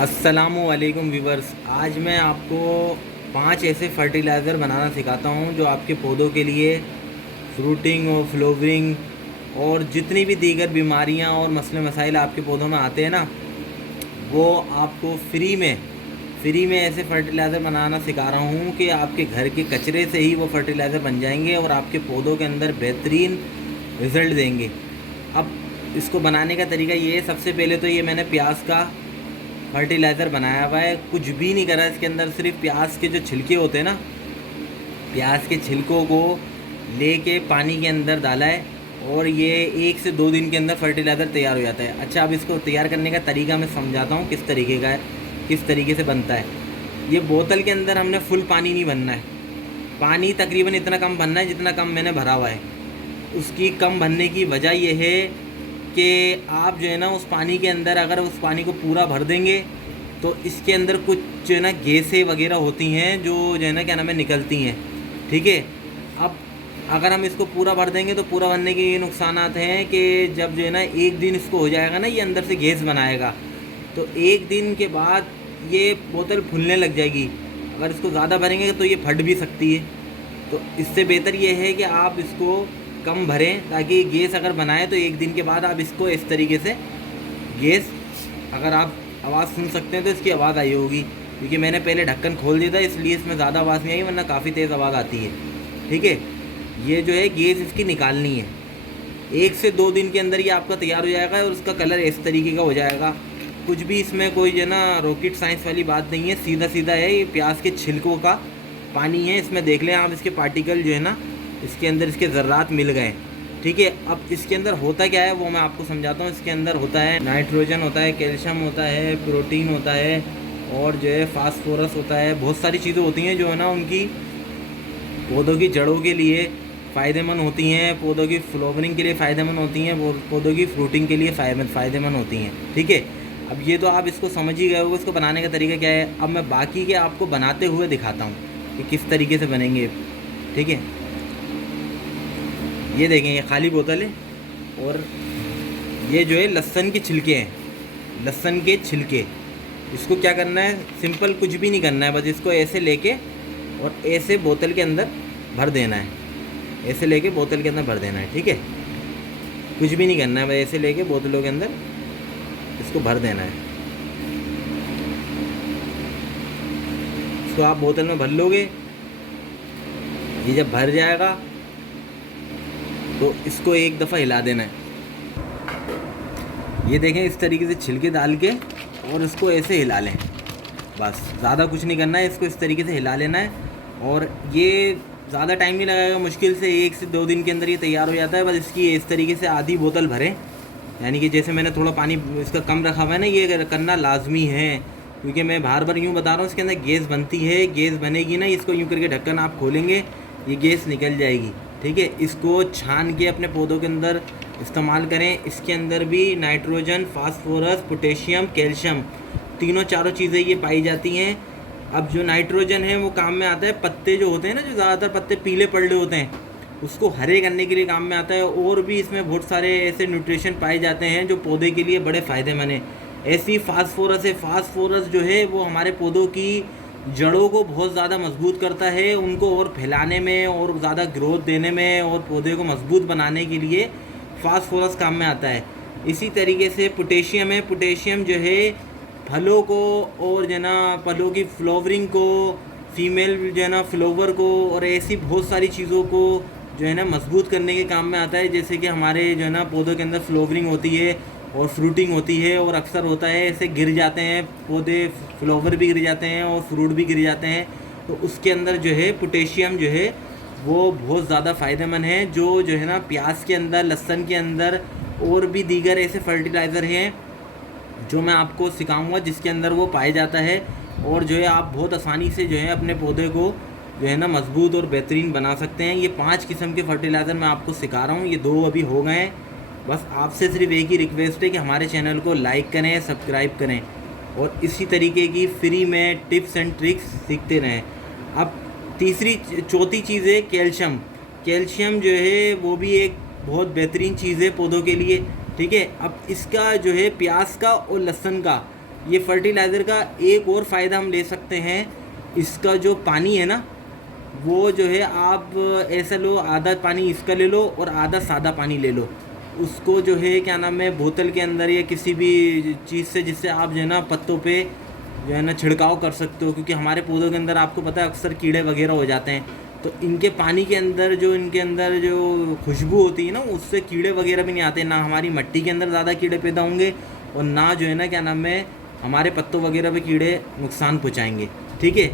अस्सलामुअलैकुम व्यूवर्स। आज मैं आपको 5 ऐसे फर्टिलाइज़र बनाना सिखाता हूं जो आपके पौधों के लिए फ्रूटिंग और फ्लावरिंग और जितनी भी दीगर बीमारियां और मसले मसाइल आपके पौधों में आते हैं ना, वो आपको फ्री में ऐसे फर्टिलाइज़र बनाना सिखा रहा हूं कि आपके घर के कचरे से ही वो फर्टिलाइज़र बन जाएंगे और आपके पौधों के अंदर बेहतरीन रिज़ल्ट देंगे। अब इसको बनाने का तरीका ये है, सबसे पहले तो ये मैंने प्याज का फर्टिलाइज़र बनाया हुआ है। कुछ भी नहीं करा इसके अंदर, सिर्फ प्याज के जो छिलके होते हैं ना, प्याज के छिलकों को लेके पानी के अंदर डाला है और ये 1 से 2 दिन के अंदर फर्टिलाइज़र तैयार हो जाता है। अच्छा, अब इसको तैयार करने का तरीका मैं समझाता हूँ किस तरीके का है, किस तरीके से बनता है। ये बोतल के अंदर हमने फुल पानी नहीं भरना है, पानी तकरीबन इतना कम भरना है जितना कम मैंने भरा हुआ है। उसकी कम भरने की वजह यह है कि आप जो है ना उस पानी के अंदर अगर उस पानी को पूरा भर देंगे तो इसके अंदर कुछ जो है ना गैसें वगैरह होती हैं जो है ना क्या नाम है निकलती हैं। ठीक है, अब अगर हम इसको पूरा भर देंगे तो पूरा भरने के ये नुकसानात हैं कि जब जो है ना 1 दिन इसको हो जाएगा ना, ये अंदर से गैस बनाएगा, तो 1 दिन के बाद ये बोतल फूलने लग जाएगी। अगर इसको ज़्यादा भरेंगे तो ये फट भी सकती है। तो इससे बेहतर ये है कि आप इसको कम भरें, ताकि गैस अगर बनाए तो 1 दिन के बाद आप इसको इस तरीके से गैस, अगर आप आवाज़ सुन सकते हैं तो इसकी आवाज़ आई होगी, क्योंकि मैंने पहले ढक्कन खोल दिया था इसलिए इसमें ज़्यादा आवाज़ नहीं आई, वरना काफ़ी तेज़ आवाज़ आती है। ठीक है, ये जो है गैस इसकी निकालनी है। 1 से 2 दिन के अंदर ये आपका तैयार हो जाएगा और उसका कलर इस तरीके का हो जाएगा। कुछ भी इसमें कोई जो है ना रॉकेट साइंस वाली बात नहीं है, सीधा सीधा है। ये प्याज के छिलकों का पानी है, इसमें देख लें आप, इसके पार्टिकल जो है ना इसके अंदर इसके ज़र्रात मिल गए। ठीक है, अब इसके अंदर होता क्या है वो मैं आपको समझाता हूँ। इसके अंदर होता है नाइट्रोजन, होता है कैल्शियम, होता है प्रोटीन, होता है और जो है फास्फोरस होता है। बहुत सारी चीज़ें होती हैं जो है ना उनकी पौधों की जड़ों के लिए फ़ायदेमंद होती हैं, पौधों की फ्लावरिंग के लिए फ़ायदेमंद होती हैं, वो पौधों की फ्रूटिंग के लिए फ़ायदेमंद होती हैं। ठीक है, अब ये तो आप इसको समझ ही गए हो इसको बनाने का तरीका क्या है। अब मैं बाकी के आपको बनाते हुए दिखाता हूँ कि किस तरीके से बनेंगे। ठीक है, ये देखें, ये खाली बोतल है और ये जो है लहसुन के छिलके हैं, लहसुन के छिलके। इसको क्या करना है, सिंपल कुछ भी नहीं करना है, बस इसको ऐसे लेके और ऐसे बोतल के अंदर भर देना है, ऐसे लेके बोतल के अंदर भर देना है। ठीक है, कुछ भी नहीं करना है, बस ऐसे लेके बोतलों के अंदर इसको भर देना है। इसको आप बोतल में भर लोगे, ये जब भर जाएगा तो इसको एक दफ़ा हिला देना है। ये देखें, इस तरीके से छिलके डाल के और इसको ऐसे हिला लें, बस ज़्यादा कुछ नहीं करना है, इसको इस तरीके से हिला लेना है। और ये ज़्यादा टाइम नहीं लगेगा, मुश्किल से 1 से 2 दिन के अंदर ये तैयार हो जाता है। बस इसकी इस तरीके से आधी बोतल भरें, यानी कि जैसे मैंने थोड़ा पानी इसका कम रखा हुआ है ना, ये करना लाजमी है, क्योंकि मैं बार बार यूँ बता रहा हूँ, इसके अंदर गैस बनती है। गैस बनेगी ना, इसको यूँ करके ढक्कन आप खोलेंगे, ये गैस निकल जाएगी। ठीक है, इसको छान के अपने पौधों के अंदर इस्तेमाल करें। इसके अंदर भी नाइट्रोजन, फास्फोरस, पोटेशियम, कैल्शियम, तीनों चारों चीज़ें ये पाई जाती हैं। अब जो नाइट्रोजन है वो काम में आता है, पत्ते जो होते हैं ना, जो ज़्यादातर पत्ते पीले पड़े होते हैं, उसको हरे करने के लिए काम में आता है। और भी इसमें बहुत सारे ऐसे न्यूट्रिशन पाए जाते हैं जो पौधे के लिए बड़े फ़ायदेमंद हैं। ऐसी फास्फोरस है, फास्फोरस जो है वो हमारे पौधों की जड़ों को बहुत ज़्यादा मजबूत करता है, उनको और फैलाने में और ज़्यादा ग्रोथ देने में और पौधे को मजबूत बनाने के लिए फास्फोरस काम में आता है। इसी तरीके से पोटेशियम है, पोटेशियम जो है फलों को और जो है ना फलों की फ्लावरिंग को, फीमेल जो है ना फ्लावर को और ऐसी बहुत सारी चीज़ों को जो है ना मजबूत करने के काम में आता है। जैसे कि हमारे जो है ना पौधों के अंदर फ्लावरिंग होती है और फ्रूटिंग होती है, और अक्सर होता है ऐसे गिर जाते हैं पौधे, फ्लावर भी गिर जाते हैं और फ्रूट भी गिर जाते हैं, तो उसके अंदर जो है पोटेशियम जो है वो बहुत ज़्यादा फ़ायदेमंद है। जो है ना प्याज के अंदर, लहसुन के अंदर और भी दीगर ऐसे फर्टिलाइज़र हैं जो मैं आपको सिखाऊंगा, जिसके अंदर वो पाया जाता है, और जो है आप बहुत आसानी से जो है अपने पौधे को जो है ना मजबूत और बेहतरीन बना सकते हैं। ये 5 किस्म के फर्टिलाइज़र मैं आपको सिखा रहा हूँ, ये 2 अभी हो गए हैं। बस आपसे सिर्फ एक ही रिक्वेस्ट है कि हमारे चैनल को लाइक करें, सब्सक्राइब करें और इसी तरीके की फ्री में टिप्स एंड ट्रिक्स सीखते रहें। अब चौथी चीज़ है कैल्शियम। कैल्शियम जो है वो भी एक बहुत बेहतरीन चीज़ है पौधों के लिए। ठीक है, अब इसका जो है प्याज का और लहसुन का ये फर्टिलाइज़र का एक और फ़ायदा हम ले सकते हैं, इसका जो पानी है ना वो जो है आप ऐसा लो, आधा पानी इसका ले लो और आधा सादा पानी ले लो, उसको जो है क्या नाम है बोतल के अंदर या किसी भी चीज़ से जिससे आप जो है ना पत्तों पे जो है ना छिड़काव कर सकते हो, क्योंकि हमारे पौधों के अंदर आपको पता है अक्सर कीड़े वगैरह हो जाते हैं, तो इनके पानी के अंदर जो इनके अंदर जो खुशबू होती है ना उससे कीड़े वगैरह भी नहीं आते, ना हमारी मिट्टी के अंदर ज़्यादा कीड़े पैदा होंगे और ना जो है ना क्या नाम है हमारे पत्तों वगैरह पे कीड़े नुकसान पहुँचाएँगे। ठीक है,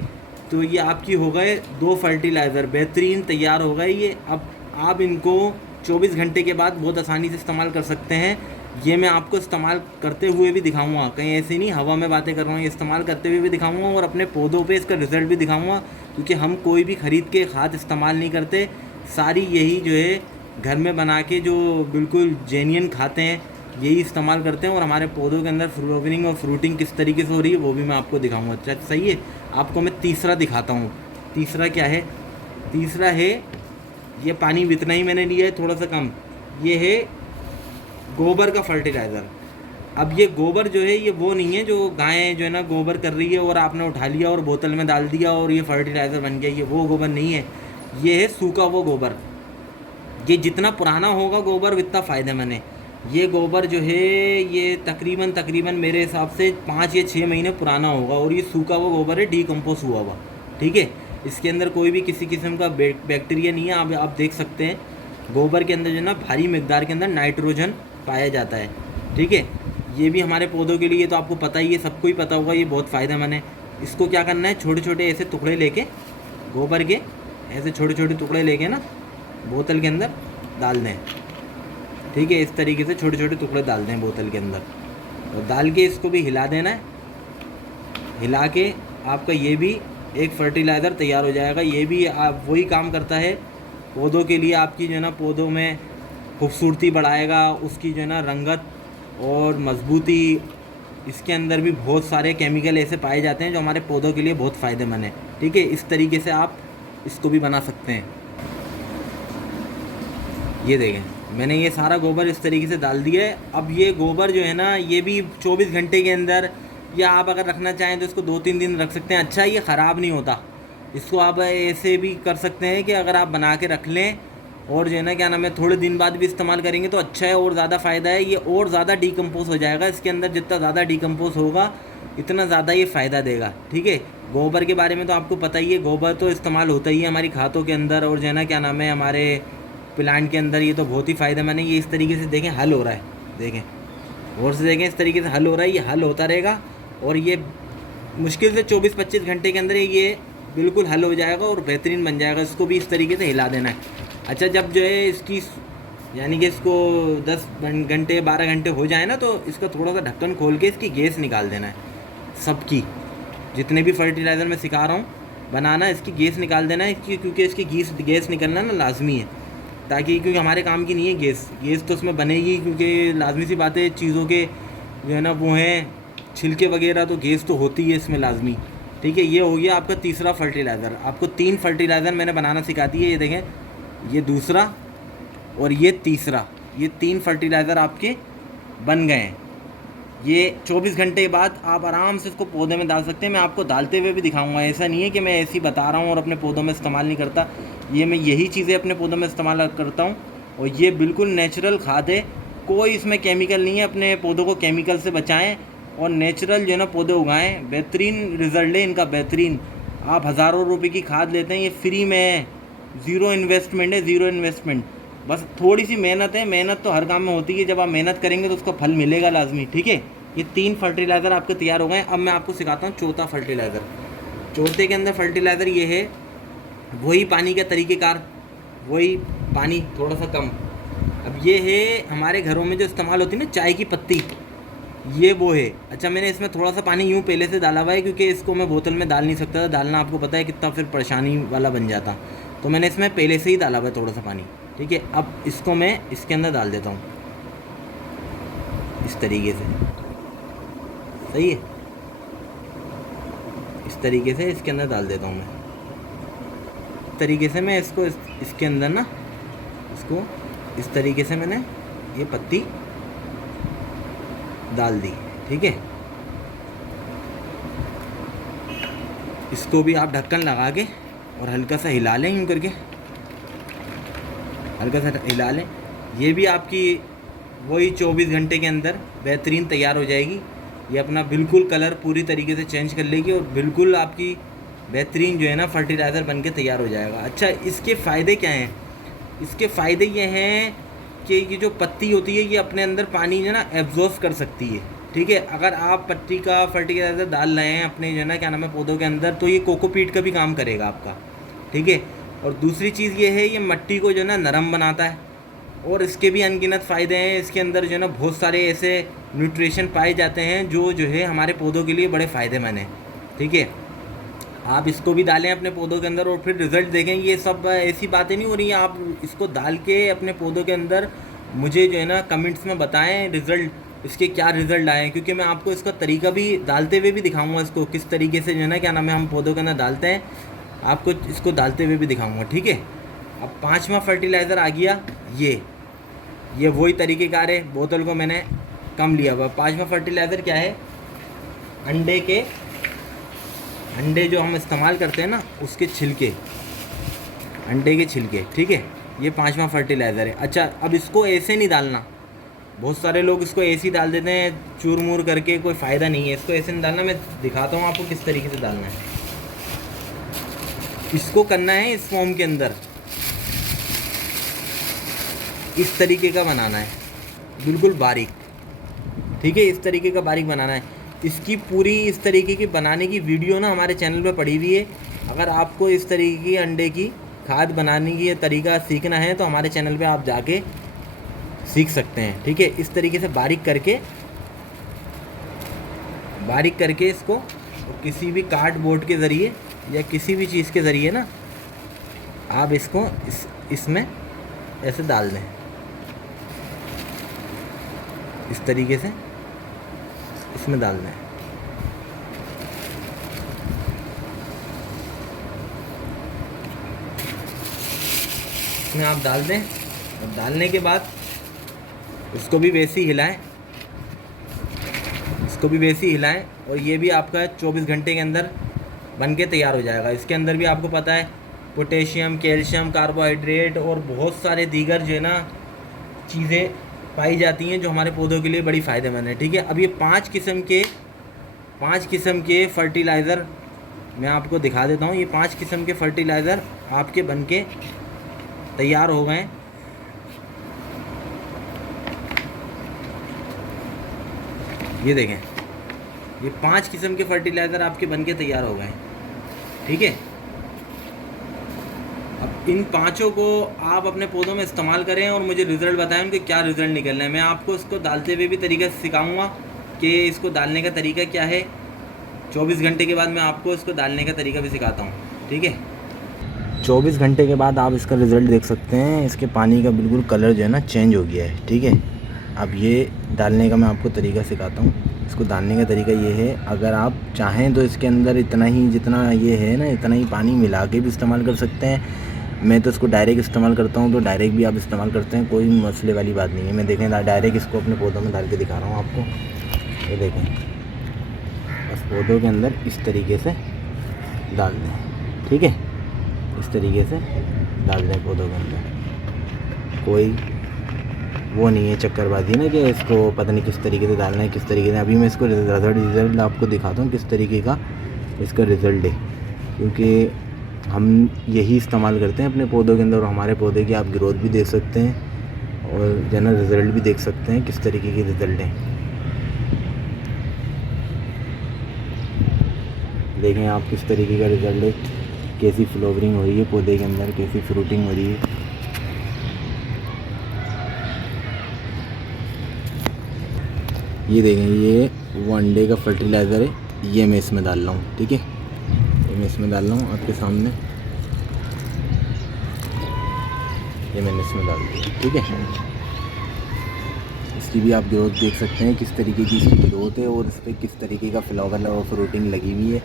तो ये आपकी हो गए 2 फर्टिलाइज़र बेहतरीन तैयार हो गए ये। अब आप इनको 24 घंटे के बाद बहुत आसानी से इस्तेमाल कर सकते हैं। ये मैं आपको इस्तेमाल करते हुए भी दिखाऊंगा, कहीं ऐसे नहीं हवा में बातें कर रहा हूँ, ये इस्तेमाल करते हुए भी दिखाऊंगा और अपने पौधों पे इसका रिज़ल्ट भी दिखाऊंगा, क्योंकि हम कोई भी ख़रीद के खाद इस्तेमाल नहीं करते, सारी यही जो है घर में बना के जो बिल्कुल जेन्युइन खाते हैं यही इस्तेमाल करते हैं, और हमारे पौधों के अंदर फ्लावरिंग और फ्रूटिंग किस तरीके से हो रही है वो भी मैं आपको दिखाऊंगा। अच्छा सही है, आपको मैं तीसरा दिखाता हूँ। तीसरा क्या है? तीसरा है, ये पानी इतना ही मैंने लिया है, थोड़ा सा कम, ये है गोबर का फर्टिलाइज़र। अब ये गोबर जो है ये वो नहीं है जो गाय जो है ना गोबर कर रही है और आपने उठा लिया और बोतल में डाल दिया और ये फर्टिलाइज़र बन गया, ये वो गोबर नहीं है, ये है सूखा वो गोबर। ये जितना पुराना होगा गोबर उतना फ़ायदेमंद है। ये गोबर जो है ये तकरीबन मेरे हिसाब से 5 या 6 महीने पुराना होगा, और ये सूखा हुआ गोबर है, डीकम्पोज हुआ हुआ। ठीक है, इसके अंदर कोई भी किसी किस्म का बैक्टीरिया नहीं है। आप देख सकते हैं गोबर के अंदर जो है ना भारी मिकदार के अंदर नाइट्रोजन पाया जाता है। ठीक है, ये भी हमारे पौधों के लिए तो आपको पता ही है, सबको ही पता होगा, ये बहुत फ़ायदेमंद है। इसको क्या करना है, छोटे छोटे ऐसे टुकड़े लेके गोबर के, ऐसे छोटे छोटे टुकड़े लेके ना बोतल के अंदर डाल दें। ठीक है, इस तरीके से छोटे छोटे टुकड़े डाल दें बोतल के अंदर और डाल के इसको भी हिला देना है। हिला के आपका ये भी एक फर्टिलाइज़र तैयार हो जाएगा। ये भी आप वही काम करता है पौधों के लिए, आपकी जो है ना पौधों में खूबसूरती बढ़ाएगा, उसकी जो है ना रंगत और मजबूती। इसके अंदर भी बहुत सारे केमिकल ऐसे पाए जाते हैं जो हमारे पौधों के लिए बहुत फ़ायदेमंद है। ठीक है, इस तरीके से आप इसको भी बना सकते हैं। ये देखें, मैंने ये सारा गोबर इस तरीके से डाल दिया है। अब ये गोबर जो है ना ये भी 24 घंटे के अंदर, या आप अगर रखना चाहें तो इसको 2-3 दिन रख सकते हैं। अच्छा, ये ख़राब नहीं होता। इसको आप ऐसे भी कर सकते हैं कि अगर आप बना के रख लें और जो है ना क्या नाम है थोड़े दिन बाद भी इस्तेमाल करेंगे तो अच्छा है, और ज़्यादा फ़ायदा है। ये और ज़्यादा डीकम्पोज हो जाएगा, इसके अंदर जितना ज़्यादा डीकम्पोज होगा इतना ज़्यादा ये फ़ायदा देगा। ठीक है, गोबर के बारे में तो आपको पता ही है, गोबर तो इस्तेमाल होता ही है हमारी खातों के अंदर, और जो है ना क्या नाम है हमारे प्लांट के अंदर, ये तो बहुत ही फ़ायदेमंद है। ये इस तरीके से देखें हल हो रहा है, देखें और से देखें, इस तरीके से हल हो रहा है, ये हल होता रहेगा और ये मुश्किल से 24-25 घंटे के अंदर ये बिल्कुल हल हो जाएगा और बेहतरीन बन जाएगा। इसको भी इस तरीके से हिला देना है। अच्छा, जब जो है इसकी यानी कि इसको 10 घंटे 12 घंटे हो जाए ना, तो इसका थोड़ा सा ढक्कन खोल के इसकी गैस निकाल देना है। सबकी जितने भी फर्टिलाइज़र मैं सिखा रहा हूँ बनाना, इसकी गैस निकाल देना है इसकी, क्योंकि इसकी गैस निकलना ना लाजमी है, ताकि क्योंकि हमारे काम की नहीं है गैस तो उसमें बनेगी, क्योंकि लाजमी सी बात है चीज़ों के जो है ना वो हैं छिलके वगैरह, तो गैस तो होती है इसमें लाजमी। ठीक है, ये हो गया आपका तीसरा फर्टिलाइज़र। आपको 3 फर्टिलाइज़र मैंने बनाना सिखा दी है। ये देखें, ये दूसरा और ये तीसरा, ये 3 फर्टिलाइज़र आपके बन गए हैं। ये 24 घंटे के बाद आप आराम से इसको पौधे में डाल सकते हैं। मैं आपको डालते हुए भी दिखाऊंगा, ऐसा नहीं है कि मैं ऐसे ही बता रहा हूँ और अपने पौधों में इस्तेमाल नहीं करता। ये मैं यही चीज़ें अपने पौधों में इस्तेमाल करता हूँ और ये बिल्कुल नेचुरल खाद है, कोई इसमें केमिकल नहीं है। अपने पौधों को केमिकल से बचाएँ और नेचुरल जो है ना पौधे उगाएँ, बेहतरीन रिज़ल्ट है इनका, बेहतरीन। आप हज़ारों रुपये की खाद लेते हैं, ये फ्री में है, ज़ीरो इन्वेस्टमेंट है, ज़ीरो इन्वेस्टमेंट। बस थोड़ी सी मेहनत है, मेहनत तो हर काम में होती है, जब आप मेहनत करेंगे तो उसका फल मिलेगा लाजमी। ठीक है, ये 3 फर्टिलाइज़र आपके तैयार हो गए। अब मैं आपको सिखाता हूँ चौथा फर्टिलाइज़र। चौथे के अंदर फर्टिलाइज़र ये है, वही पानी का तरीक़ेकार, वही पानी थोड़ा सा कम। अब ये है हमारे घरों में जो इस्तेमाल होती है ना चाय की पत्ती, ये वो है। अच्छा, मैंने इसमें थोड़ा सा पानी यूँ पहले से डाला हुआ है, क्योंकि इसको मैं बोतल में डाल नहीं सकता था, डालना आपको पता है कितना फिर परेशानी वाला बन जाता, तो मैंने इसमें पहले से ही डाला हुआ है थोड़ा सा पानी। ठीक है, अब इसको मैं इसके अंदर डाल देता हूँ इस तरीके से, सही है, इस तरीके से इसके अंदर डाल देता हूँ मैं। इस तरीके से मैं इसको इसके अंदर ना, इसको इस तरीके से मैंने ये पत्ती डाल दी। ठीक है, इसको भी आप ढक्कन लगा के और हल्का सा हिला लें, यूँ करके हल्का सा हिला लें। ये भी आपकी वही 24 घंटे के अंदर बेहतरीन तैयार हो जाएगी। ये अपना बिल्कुल कलर पूरी तरीके से चेंज कर लेगी और बिल्कुल आपकी बेहतरीन जो है ना फर्टिलाइज़र बन के तैयार हो जाएगा। अच्छा, इसके फ़ायदे क्या हैं? इसके फ़ायदे ये हैं कि ये जो पत्ती होती है ये अपने अंदर पानी जो है ना एब्जॉर्ब कर सकती है, ठीक है। अगर आप पत्ती का फर्टिलाइज़र डाल रहे हैं अपने जो है ना क्या नाम है पौधों के अंदर, तो ये कोकोपीट का भी काम करेगा आपका, ठीक है। और दूसरी चीज़ ये है, ये मिट्टी को जो है ना नरम बनाता है और इसके भी अनगिनत फ़ायदे हैं। इसके अंदर जो है ना बहुत सारे ऐसे न्यूट्रिशन पाए जाते हैं जो है हमारे पौधों के लिए बड़े फ़ायदेमंद हैं, ठीक है। आप इसको भी डालें अपने पौधों के अंदर और फिर रिज़ल्ट देखें। ये सब ऐसी बातें नहीं हो रही हैं, आप इसको डाल के अपने पौधों के अंदर मुझे जो है ना कमेंट्स में बताएं रिज़ल्ट, इसके क्या रिज़ल्ट आए हैं, क्योंकि मैं आपको इसका तरीका भी डालते हुए भी दिखाऊंगा, इसको किस तरीके से जो है ना क्या नाम है हम पौधों के अंदर डालते हैं, आपको इसको डालते हुए भी दिखाऊंगा, ठीक है। अब 5वां फर्टिलाइज़र आ गया, ये वही तरीक़ेकार है। बोतल को मैंने कम लिया हुआ। 5वां फर्टिलाइज़र क्या है? अंडे जो हम इस्तेमाल करते हैं ना उसके छिलके, अंडे के छिलके, ठीक है। ये 5वां फर्टिलाइज़र है। अच्छा, अब इसको ऐसे नहीं डालना, बहुत सारे लोग इसको ऐसे ही डाल देते हैं चूर मूर करके, कोई फ़ायदा नहीं है। इसको ऐसे नहीं डालना, मैं दिखाता हूँ आपको किस तरीके से डालना है। इसको करना है इस फॉर्म के अंदर, इस तरीके का बनाना है, बिल्कुल बारीक, ठीक है। इस तरीके का बारीक बनाना है। इसकी पूरी इस तरीके की बनाने की वीडियो ना हमारे चैनल पे पड़ी हुई है। अगर आपको इस तरीके की अंडे की खाद बनाने की तरीका सीखना है तो हमारे चैनल पे आप जाके सीख सकते हैं, ठीक है। इस तरीके से बारीक करके इसको किसी भी कार्डबोर्ड के ज़रिए या किसी भी चीज़ के ज़रिए ना आप इसको इसमें ऐसे डाल दें, इस तरीके से इसमें डाल दें। इसमें आप डाल दें और डालने के बाद इसको भी वैसे ही हिलाएं, और ये भी आपका 24 घंटे के अंदर बन के तैयार हो जाएगा। इसके अंदर भी आपको पता है पोटेशियम, कैल्शियम, कार्बोहाइड्रेट और बहुत सारे दीगर जो है ना चीज़ें पाई जाती हैं जो हमारे पौधों के लिए बड़ी फ़ायदेमंद है, ठीक है। अब ये 5 किस्म के फर्टिलाइज़र मैं आपको दिखा देता हूँ। ये 5 किस्म के फर्टिलाइज़र आपके बन के तैयार हो गए। ये देखें, ये 5 किस्म के फर्टिलाइज़र आपके बन के तैयार हो गए, ठीक है। अब इन 5 को आप अपने पौधों में इस्तेमाल करें और मुझे रिज़ल्ट बताएं उनके क्या रिज़ल्ट निकलना है। मैं आपको इसको डालते हुए भी तरीका सिखाऊंगा कि इसको डालने का तरीका क्या है। 24 घंटे के बाद मैं आपको इसको डालने का तरीका भी सिखाता हूँ, ठीक है। 24 घंटे के बाद आप इसका रिज़ल्ट देख सकते हैं। इसके पानी का बिल्कुल कलर जो है ना चेंज हो गया है, ठीक है। अब ये डालने का मैं आपको तरीका सिखाता हूँ। इसको डालने का तरीका ये है, अगर आप चाहें तो इसके अंदर इतना ही जितना ये है ना इतना ही पानी मिला के भी इस्तेमाल कर सकते हैं। मैं तो इसको डायरेक्ट इस्तेमाल करता हूँ, तो डायरेक्ट भी आप इस्तेमाल करते हैं, कोई मसले वाली बात नहीं है। मैं देखें डायरेक्ट इसको अपने पौधों में डाल के दिखा रहा हूँ आपको। ये देखें, बस पौधों के अंदर इस तरीके से डाल दें, ठीक है। इस तरीके से डाल दें पौधों के अंदर, कोई वो नहीं है चक्करबाजी ना कि इसको पता नहीं किस तरीके से डालना है, किस तरीके से। अभी मैं इसको रिज़ल्ट आपको दिखाता हूँ किस तरीके का इसका रिज़ल्ट है, क्योंकि हम यही इस्तेमाल करते हैं अपने पौधों के अंदर और हमारे पौधे की आप ग्रोथ भी देख सकते हैं और जो है ना रिज़ल्ट भी देख सकते हैं किस तरीके के रिज़ल्ट हैं। देखें आप किस तरीके का रिज़ल्ट है, कैसी फ्लावरिंग हो रही है पौधे के अंदर, कैसी फ्रूटिंग हो रही है। ये देखें, ये वो अंडे का फर्टिलाइज़र है, ये मैं इसमें डाल रहा हूँ, ठीक है। ये मैं इसमें डाल रहा हूँ आपके सामने, ये मैंने इसमें डाल दिया, ठीक है। इसकी भी आप ग्रोथ देख सकते हैं किस तरीके की इसकी ग्रोथ है और इस पर किस तरीके का फ्लावर और फ्रूटिंग लगी हुई है।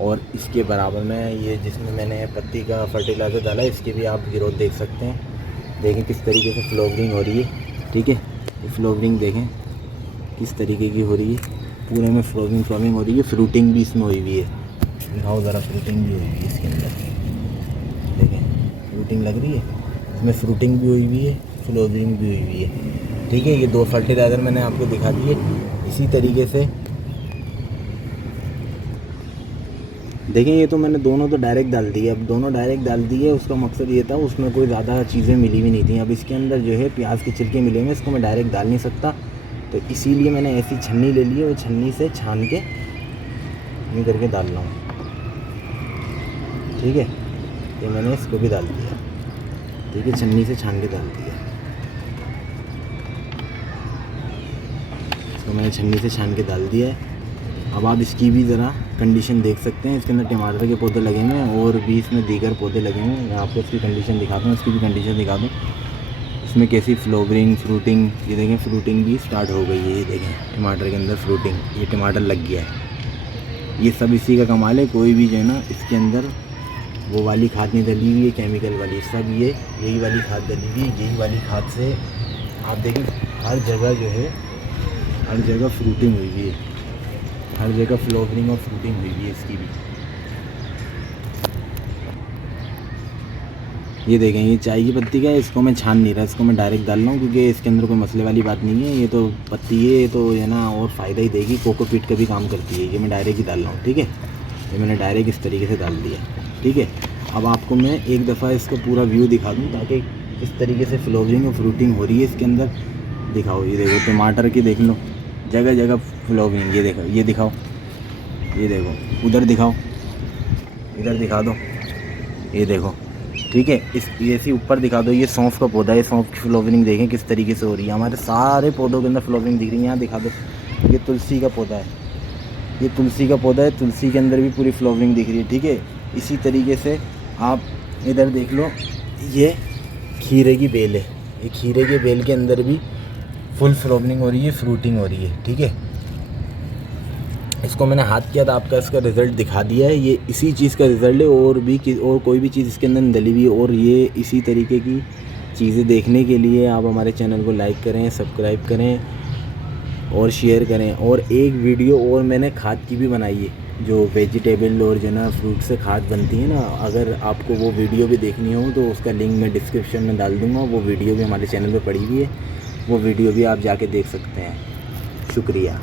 और इसके बराबर में ये जिसमें मैंने पत्ती का फर्टिलाइज़र डाला, इसकी भी आप ग्रोथ देख सकते हैं। देखें किस तरीके से फ्लावरिंग हो रही है, ठीक है। ये फ्लावरिंग देखें किस तरीके की हो रही है, पूरे में फ्लावरिंग हो रही है, फ्रूटिंग भी इसमें हुई हुई है, दिखाओ ज़रा, फ्रूटिंग भी हुई हुई है इसके अंदर, देखें फ्रूटिंग लग रही है, इसमें फ्रूटिंग भी हुई हुई है, फ्लोवरिंग भी हुई हुई है। ठीक है, ये 2 फर्टिलाइज़र मैंने आपको दिखा दिए। इसी तरीके से देखें, ये तो मैंने दोनों तो डायरेक्ट डाल दिए। अब दोनों डायरेक्ट डाल दिए, उसका मकसद ये था, उसमें कोई ज़्यादा चीज़ें मिली भी नहीं थी। अब इसके अंदर जो है प्याज के छिलके मिले हुए, इसको मैं डायरेक्ट डाल नहीं सकता, तो इसीलिए मैंने ऐसी छन्नी ले ली है, वो छन्नी से छान के यूँ करके डाल रहा हूँ। ठीक है, ये मैंने इसको भी डाल दिया। ठीक है, छन्नी से छान के डाल दिया, इसको मैंने छन्नी से छान के डाल दिया है। अब आप इसकी भी ज़रा कंडीशन देख सकते हैं। इसके अंदर टमाटर के पौधे लगे हुए हैं और भी इसमें दीगर पौधे लगे हुए हैं। मैं आपको इसकी कंडीशन दिखाता हूँ, इसकी भी कंडीशन दिखा दूँ इसमें कैसी फ्लोवरिंग, फ्रूटिंग। ये देखें, फ्रूटिंग भी स्टार्ट हो गई है। ये देखें टमाटर के अंदर फ्रूटिंग, ये टमाटर लग गया है। ये सब इसी का कमाल है। कोई भी जो है ना इसके अंदर वो वाली खाद नहीं डली हुई है, केमिकल वाली, सब ये यही वाली खाद डली हुई है। यही वाली खाद से आप देखें हर जगह जो है, हर जगह फ्रूटिंग हुई हुई है, हर जगह फ्लोवरिंग और फ्रूटिंग हुई हुई है इसकी भी। ये देखें, ये चाय की पत्ती का है, इसको मैं छान नहीं रहा, इसको मैं डायरेक्ट डाल रहा हूँ क्योंकि इसके अंदर कोई मसले वाली बात नहीं है। ये तो पत्ती है, ये तो है ना और फ़ायदा ही देगी, कोकोपीट का भी काम करती है। ये मैं डायरेक्ट ही डाल रहा हूँ। ठीक है, ये मैंने डायरेक्ट इस तरीके से डाल दिया। ठीक है, अब आपको मैं एक दफ़ा इसका पूरा व्यू दिखा दूँ ताकि किस तरीके से फ्लोवरिंग और फ्रूटिंग हो रही है इसके अंदर। दिखाओ, ये देखो टमाटर की देख लो, जगह जगह फ्लोवरिंग। ये देखो, ये दिखाओ, ये देखो, उधर दिखाओ, इधर दिखा दो, ये देखो। ठीक है, इस ऐसे ऊपर दिखा दो, ये सौंफ का पौधा है, सौंफ की फ्लोवरिंग देखें किस तरीके से हो रही है। हमारे सारे पौधों के अंदर फ्लोवरिंग दिख रही है। यहाँ दिखा दो, ये तुलसी का पौधा है, ये तुलसी का पौधा है, तुलसी के अंदर भी पूरी फ्लोवरिंग दिख रही है। ठीक है, इसी तरीके से आप इधर देख लो, ये खीरे की बेल है, ये खीरे के बेल के अंदर भी फुल फ्लोवरिंग हो रही है, फ्रूटिंग हो रही है। ठीक है, इसको मैंने हाथ किया था, आपका इसका रिज़ल्ट दिखा दिया है। ये इसी चीज़ का रिज़ल्ट है, और कोई भी चीज़ इसके अंदर डली हुई है। और ये इसी तरीके की चीज़ें देखने के लिए आप हमारे चैनल को लाइक करें, सब्सक्राइब करें और शेयर करें। और एक वीडियो और मैंने खाद की भी बनाई है, जो वेजिटेबल और जो ना फ्रूट से खाद बनती है ना, अगर आपको वो वीडियो भी देखनी हो तो उसका लिंक मैं डिस्क्रिप्शन में डाल दूँगा। वो वीडियो भी हमारे चैनल पर पड़ी हुई है, वो वीडियो भी आप जाके देख सकते हैं। शुक्रिया।